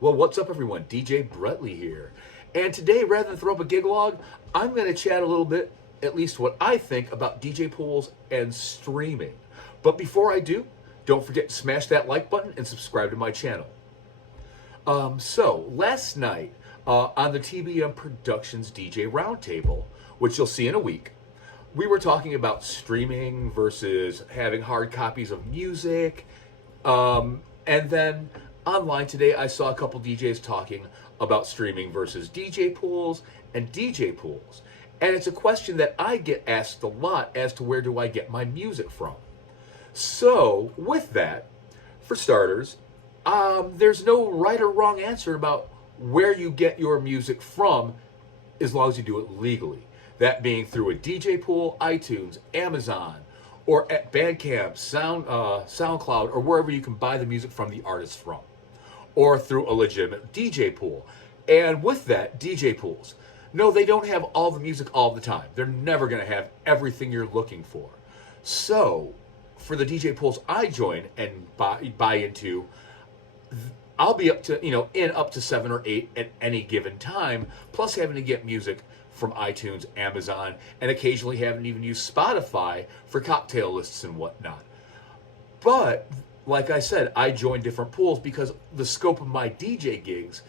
Well, what's up, everyone? DJ Bretley here. And today, rather than throw up a gig log, I'm going to chat a little bit, at least what I think, about DJ pools and streaming. But before I do, don't forget to smash that like button and subscribe to my channel. Last night on the TBM Productions DJ Roundtable, which you'll see in a week, we were talking about streaming versus having hard copies of music. And then online today, I saw a couple DJs talking about streaming versus DJ pools and DJ pools. And it's a question that I get asked a lot as to where do I get my music from. So, with that, for starters, there's no right or wrong answer about where you get your music from as long as you do it legally. That being through a DJ pool, iTunes, Amazon, or at Bandcamp, SoundCloud, or wherever you can buy the music from the artist from, or through a legitimate DJ pool. And with that, DJ pools, no, they don't have all the music all the time. They're never going to have everything you're looking for. So, for the DJ pools I join and buy into, I'll be up to, in up to 7 or 8 at any given time, plus having to get music from iTunes, Amazon, and occasionally having to even use Spotify for cocktail lists and whatnot. But, like I said, I join different pools because the scope of my DJ gigs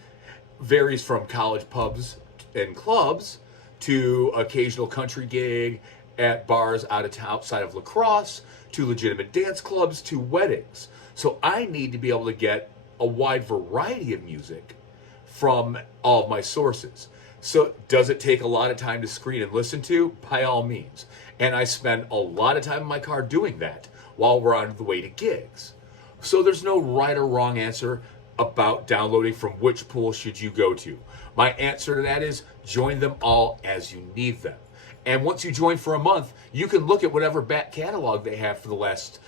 varies from college pubs and clubs to occasional country gig at bars outside of La Crosse, to legitimate dance clubs, to weddings. So I need to be able to get a wide variety of music from all of my sources. So does it take a lot of time to screen and listen to? By all means. And I spend a lot of time in my car doing that while we're on the way to gigs. So there's no right or wrong answer about downloading from which pool should you go to. My answer to that is join them all as you need them. And once you join for a month, you can look at whatever back catalog they have for the last,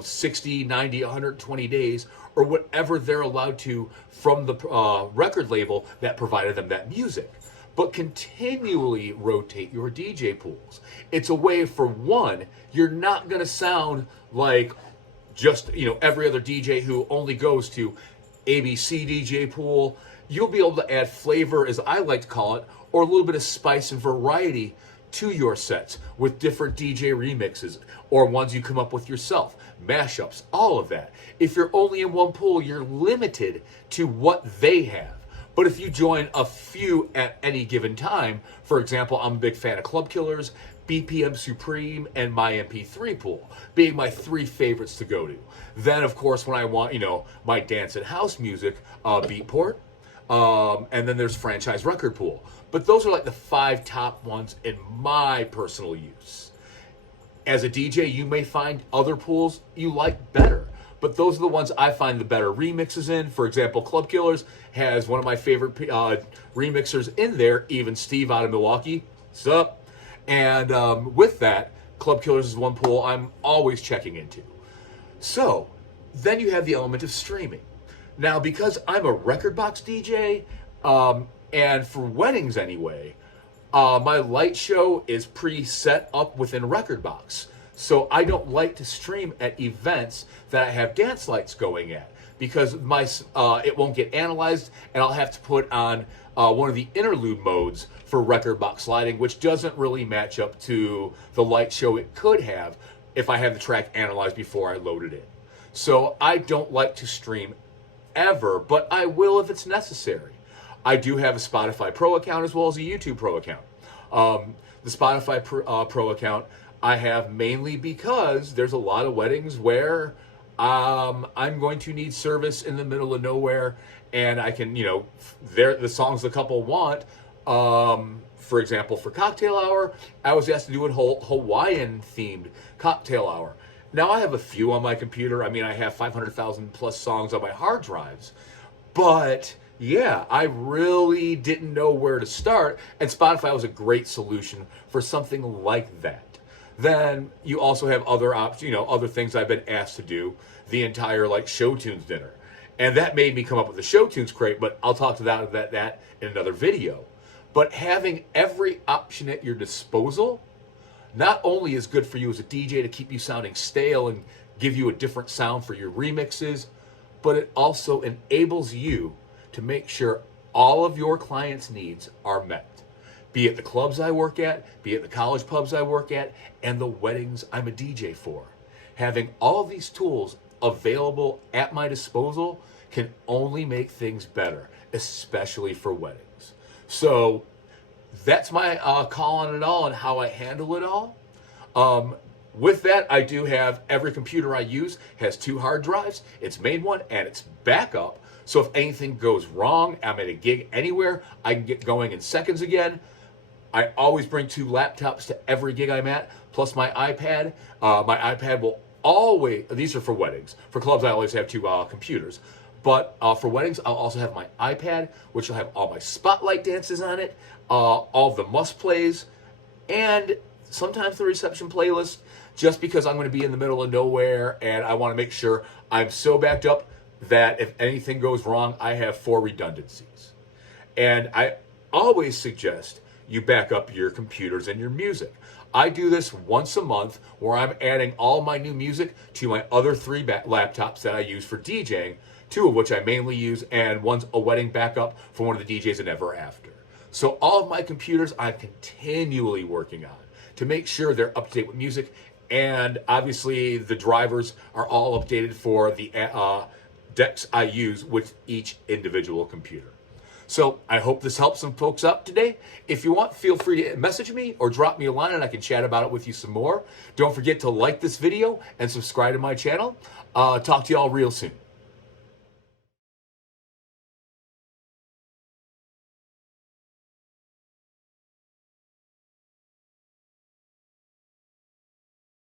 60, 90, 120 days, or whatever they're allowed to from the record label that provided them that music. But continually rotate your DJ pools. It's a way, for one, you're not going to sound like just, every other DJ who only goes to ABC DJ pool. You'll be able to add flavor, as I like to call it, or a little bit of spice and variety to your sets with different DJ remixes or ones you come up with yourself, mashups, all of that. If you're only in one pool, you're limited to what they have. But if you join a few at any given time, for example, I'm a big fan of Club Killers, BPM Supreme, and my MP3 pool, being my 3 favorites to go to. Then, of course, when I want, my dance and house music, Beatport, and then there's Franchise Record Pool. But those are like the 5 top ones in my personal use. As a DJ, you may find other pools you like better, but those are the ones I find the better remixes in. For example, Club Killers has one of my favorite remixers in there, even Steve out of Milwaukee. Sup? And with that, Club Killers is one pool I'm always checking into. So, then you have the element of streaming. Now, because I'm a record box DJ, and for weddings anyway, my light show is pre-set up within Rekordbox. So I don't like to stream at events that I have dance lights going at, because it won't get analyzed, and I'll have to put on one of the interlude modes for Rekordbox lighting, which doesn't really match up to the light show it could have if I have the track analyzed before I load it in. So I don't like to stream ever, but I will if it's necessary. I do have a Spotify Pro account as well as a YouTube Pro account. The Spotify Pro account I have mainly because there's a lot of weddings where I'm going to need service in the middle of nowhere, and I can, the songs the couple want. For example, for Cocktail Hour, I was asked to do a whole Hawaiian-themed Cocktail Hour. Now, I have a few on my computer. I mean, I have 500,000 plus songs on my hard drives. But, yeah, I really didn't know where to start, and Spotify was a great solution for something like that. Then you also have other options, other things I've been asked to do, the entire, show tunes dinner. And that made me come up with the show tunes crate, but I'll talk to that in another video. But having every option at your disposal not only is good for you as a DJ to keep you sounding stale and give you a different sound for your remixes, but it also enables you to make sure all of your clients' needs are met. Be it the clubs I work at, be it the college pubs I work at, and the weddings I'm a DJ for. Having all these tools available at my disposal can only make things better, especially for weddings. So that's my call on it all and how I handle it all. With that, I do have every computer I use has 2 hard drives, its main one and its backup. So if anything goes wrong, I'm at a gig anywhere, I can get going in seconds again. I always bring 2 laptops to every gig I'm at, plus my iPad. My iPad will always, these are for weddings. For clubs, I always have 2 computers. But for weddings, I'll also have my iPad, which will have all my spotlight dances on it, all of the must plays, and sometimes the reception playlist, just because I'm going to be in the middle of nowhere and I want to make sure I'm so backed up that if anything goes wrong, I have 4 redundancies. And I always suggest you back up your computers and your music. I do this once a month where I'm adding all my new music to my other 3 laptops that I use for DJing, 2 of which I mainly use, and one's a wedding backup for one of the DJs in Ever After. So all of my computers I'm continually working on to make sure they're up to date with music, and obviously the drivers are all updated for the decks I use with each individual computer. So I hope this helps some folks out today. If you want, feel free to message me or drop me a line and I can chat about it with you some more. Don't forget to like this video and subscribe to my channel. Talk to you all real soon.